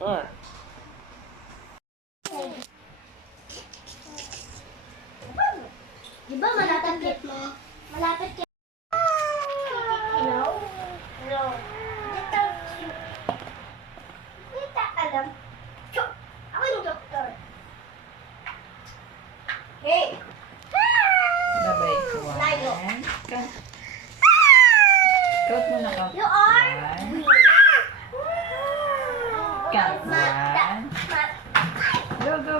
Car. Di ba malapit mo? Malapit ka. No? No. Dito. Dito alam. Ako yung doktor. Hey! Sabay. Layo. One. Count mo na count. You are One. green. Count one. Go, go.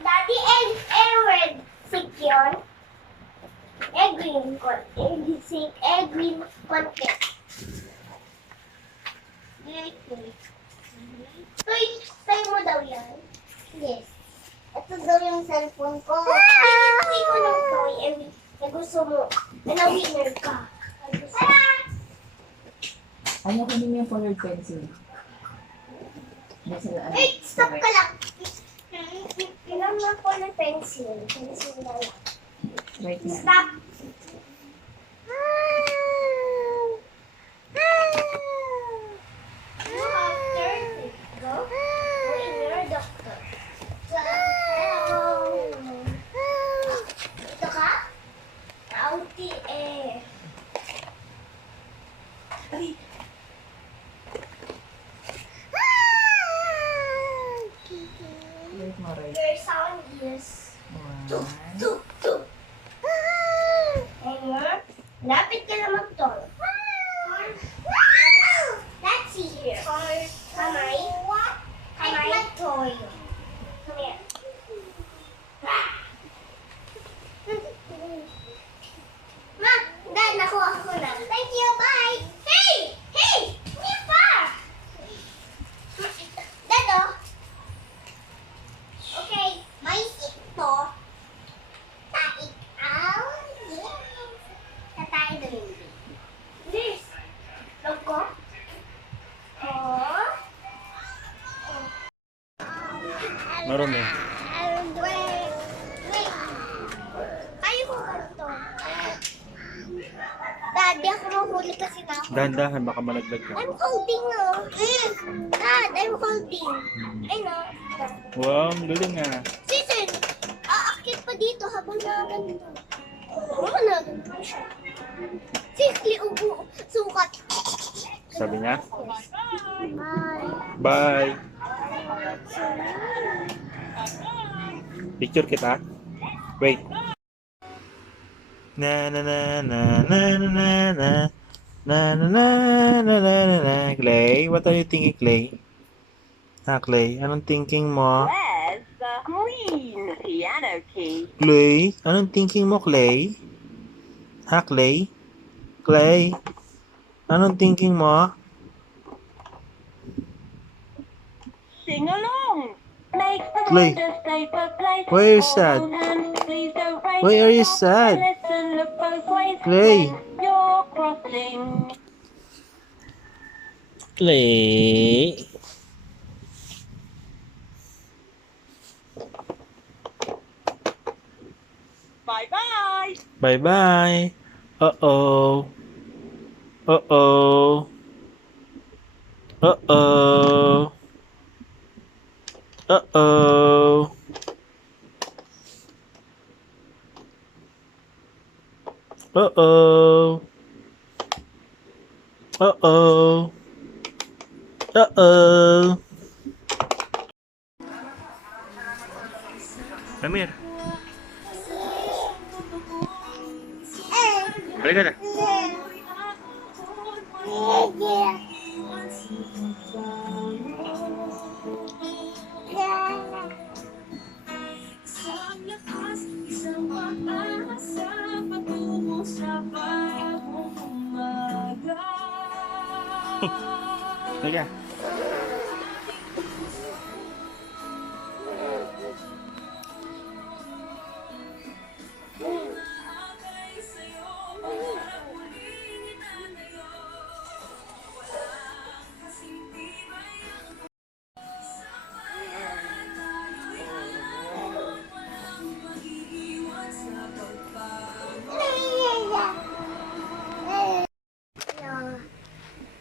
Daddy and Aaron Fiction. Green content. Green content. Toy mo daw yan? Yes. Ito daw yung cellphone ko. Hindi ko ng toy. Eh, gusto mo. Na-winner ka. Ayaw ko din yung colored pencil. Wait, stop ka lang. Ilan na po ng pencil? Pencil na lang. Wait na. Stop. You have 30. Go. Go in your doctor. Hello. Ito ka? Auti eh. Wait mo, right. Your sound is One. tuk. Ayan. Lapit ka na mag-tol. Let's see here. Kamay. Kamay. Toy. Come here. Ma, dad, nakuha ko na. Thank you, bye. Hey! Hey! Hindi pa! Dad, oh. Okay, may ito. Taik out. Yes. Tatay doon. This. Logo. Oh. Marumi. Wait. Wait. Kayo ko ganito. Daddy, ako mahuli kasi na ako. Dahan-dahan, baka malaglag ka. I'm holding, oh. Dad, I'm holding. Ay, no. Wow, ang galing ah. Season, aakit pa dito habang na ganito. Oo, na ganito siya. Sikli, ubo, sukat. Sabi niya, Bye. bye. Picture kita. Wait. Na na na na na na na na na na na na na na. Clay, what are you thinking, Clay? Clay, anong thinking mo? Where's the green piano key? Clay, anong thinking mo, Clay? Clay? Clay, anong thinking mo? Sing along. Make the Clay, wonders paper play. why are you sad? Hold hands, please don't break. Why are you sad? Listen, look both ways. Clay. When you're crossing. Clay. Bye-bye. Bye-bye. Uh-oh. Uh-oh. Uh-oh. Uh-oh. Uh-oh. Uh-oh. Uh-oh. Amir. Halika na. Halika.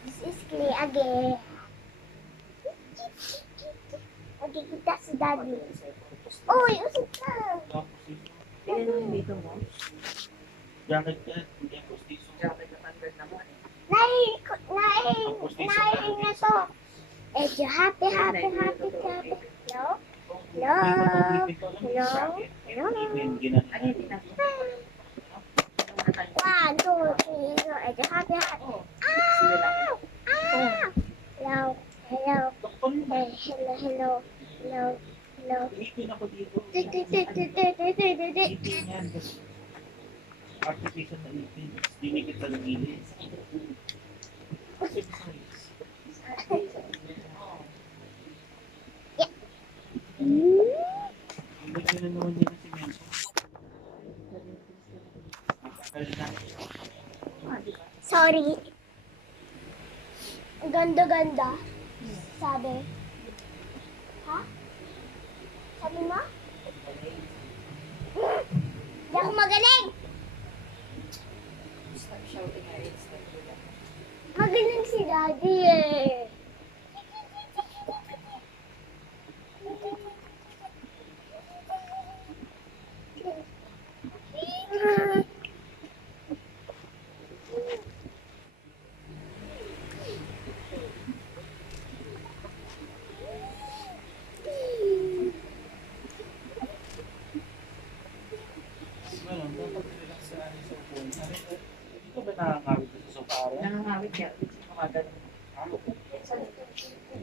This is Clay again. nakikita si Daddy. Uy, usap ka. Ilan ang dito mo? Jacket ka, hindi ang postiso. Jacket na tanggal naman eh. Naiin na to. Medyo happy. Hello? Hello? Hello? Hello? Ano yung tinatawag? 1, 2, 3, 4. Medyo happy. Sila lang yun. Hello? Hello? Hello? Hello? Ipin ako dito. Hello? Ipin yan. Artificial na ipin. Dinikit sa gilid. Hindi ko na naman yun si Menso. Sorry. Ang ganda-ganda. Sabi. Ha? Sabi mo? Hindi ako magaling. Stop shouting at it. Stop doing that. Magaling si Daddy eh. Well, dapat relax sa akin sa phone. Ikaw ba nakakawit sa sofa? Nangangawit ka. Mga ganun.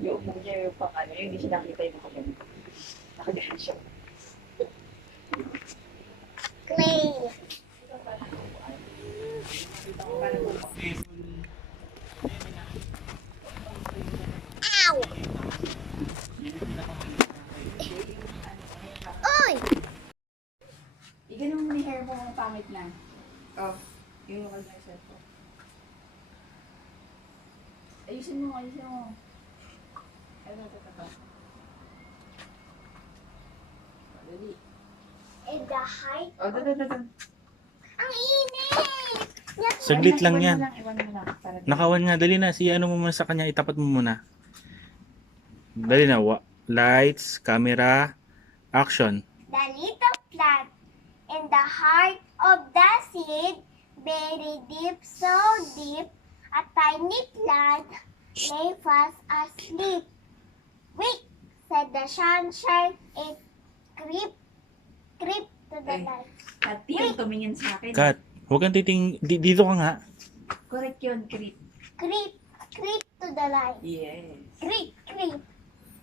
Yung niya yung pang ano, yung hindi siya nakita yung mga ganun. Nakagahan siya. Clay. Ow! Uy! Iganong mo ni hair mo mga pangit na. Oh, yung lokal na set ko. Ayusin mo. Ito. Dali. And the height. Oh, ito. Ang init! Saglit lang yan. Iwan mo lang. Para Nakawan nga, dali na. Ano mo muna sa kanya, itapat mo muna. Dali na. Lights, camera, action. The little plant in the heart of the seed, very deep, so deep, a tiny plant lay fast asleep. Wake, said the sunshine, it creep to the Okay. light. At yung tumingin sa akin. Cut. Huwag kang titing... Dito ka nga. Correct yun, creep. Creep to the light. Yes. Creep,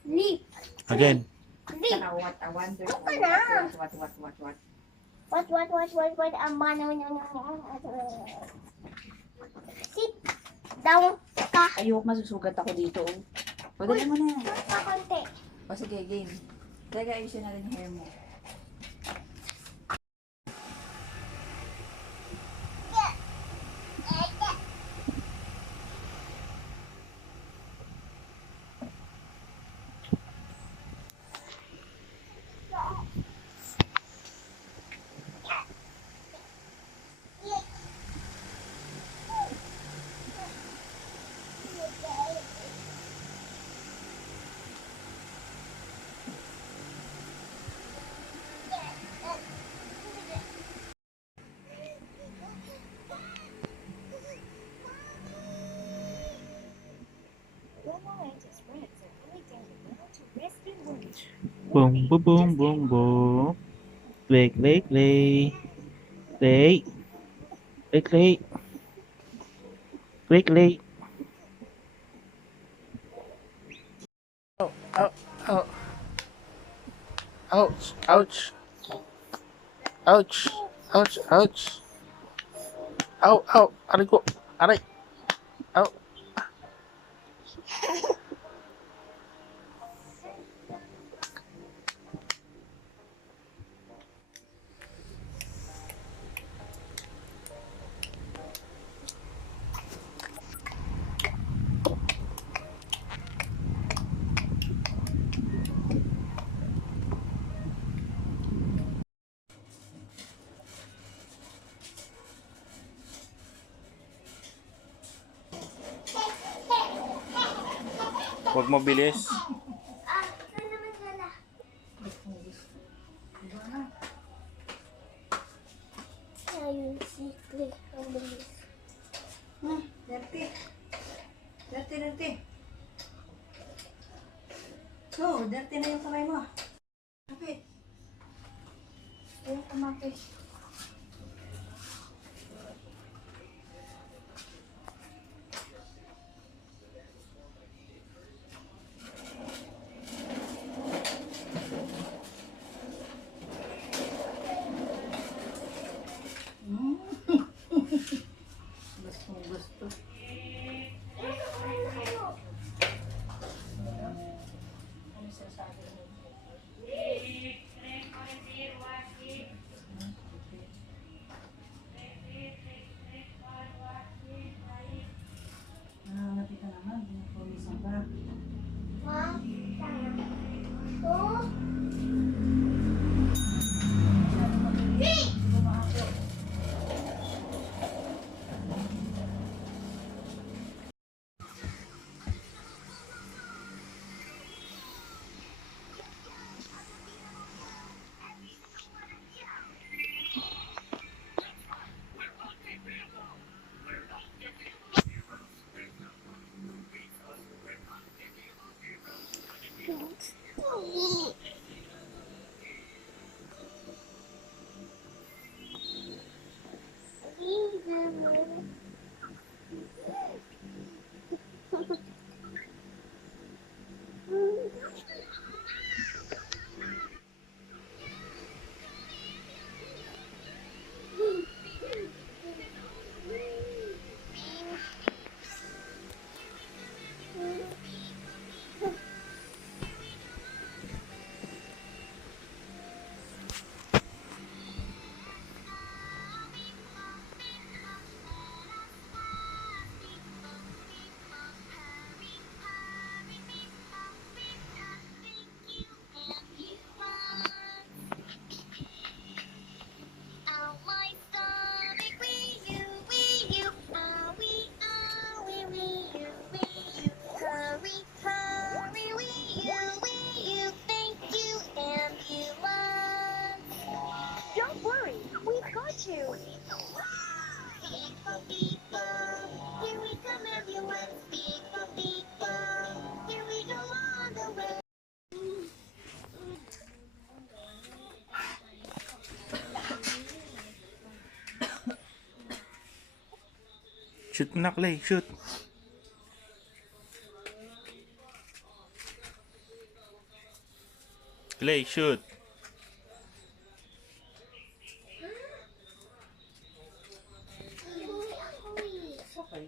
leap, Again. leap. Saka what a wonderful. Ako na. What, sit down ka. Ayoko masusugat ako dito. O, dali mo na. Pa konti. O, sige, game. Teka, ayusin na rin yung hair mo. Boom, boom, boom, boom, boom. Clay. Clay. Ow. Ouch. Ow. Aray ko. Aray. Ow. Huwag mo bilis. Saan naman sila? Dirty. Dirty, dirty. No, dirty na yung kamay mo. Kapit. Ayaw kumapit. Gustong gusto. Ano sinasabi mo? Nakangati ka naman, pinapulisan ka. One, two, three. Bumaako. Don't worry, we've got you. People, here we come everyone. People, here we go on the way. Shoot mo na, Clay. Shoot. Clay, shoot. Okay.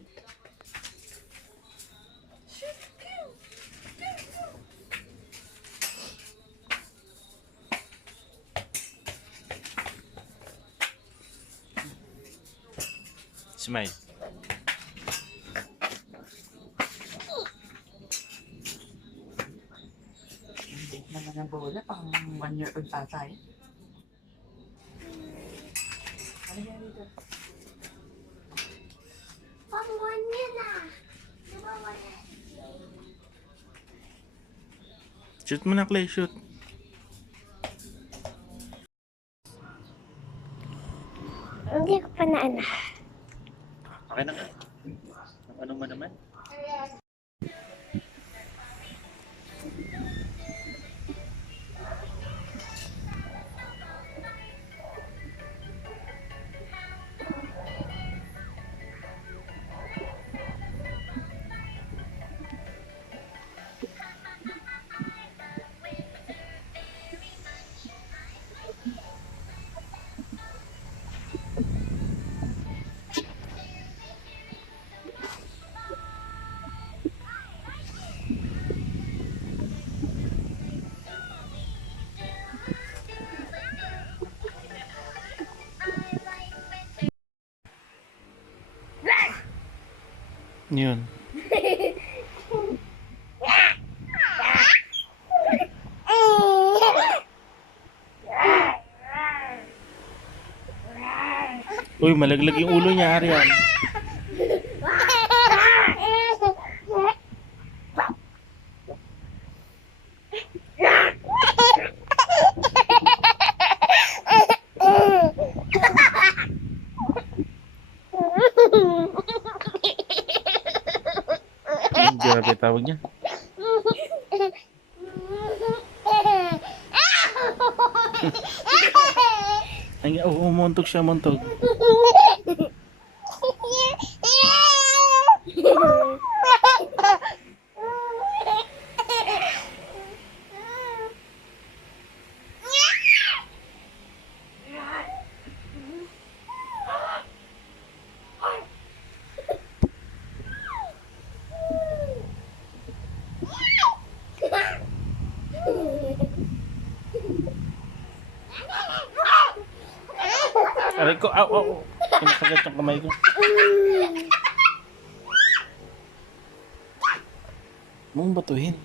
Smile. Hindi naman ang bola, pang 1-year-old tatay. Ano yan dito? Pang one yan ah. Diba one? Shoot mo na, Clay. Shoot. Hindi ko pa na anak. Okay na nga. Ano mo naman? Yun. Uy, malaglag yung ulo niya, Arian. Grabe tawag niya. Ay, umuntog siya, umuntog. Aray ko, aw, aw. Pinasagat yung kamay ko. Mong batuhin.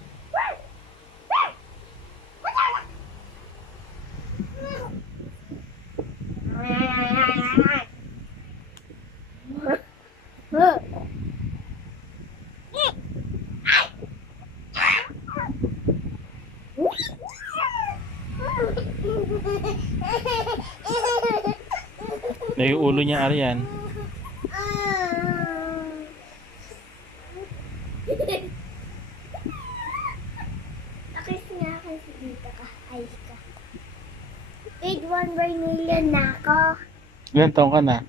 Na yung ulo niya, Arian. Nakis nga kasi dito ka. Ayos ka. Grade 1 vermilion na ako. Ilan taong ka na?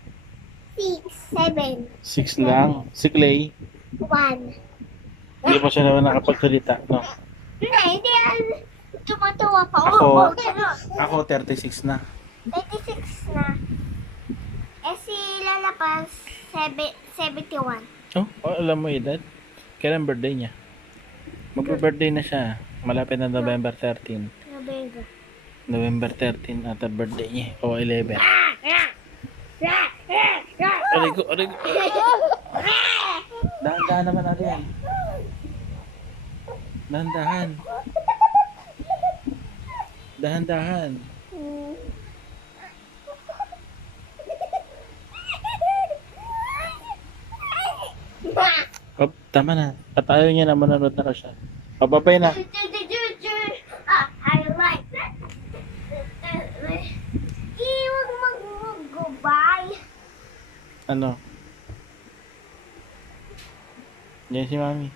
6, 7, 6 lang. Si Clay. 1. Hindi pa siya naman nakapagsalita, no? Hindi. Tumatawa pa. Ako 36 na. 36 na. Eh si Lalapas, 71. Oh, alam mo edad? Kailan birthday niya? Magbe-birthday na siya. Malapit na November 13. November. November 13 ata birthday niya. O 11. Aray ko, aray ko. Dahan-dahan naman, Arian. Dahan-dahan. Dahan-dahan. Oh, tama na. At ayaw niya na manonood na siya. Pababay na. I like that. Huwag mag-goodbye. Ano? Yan si Mami.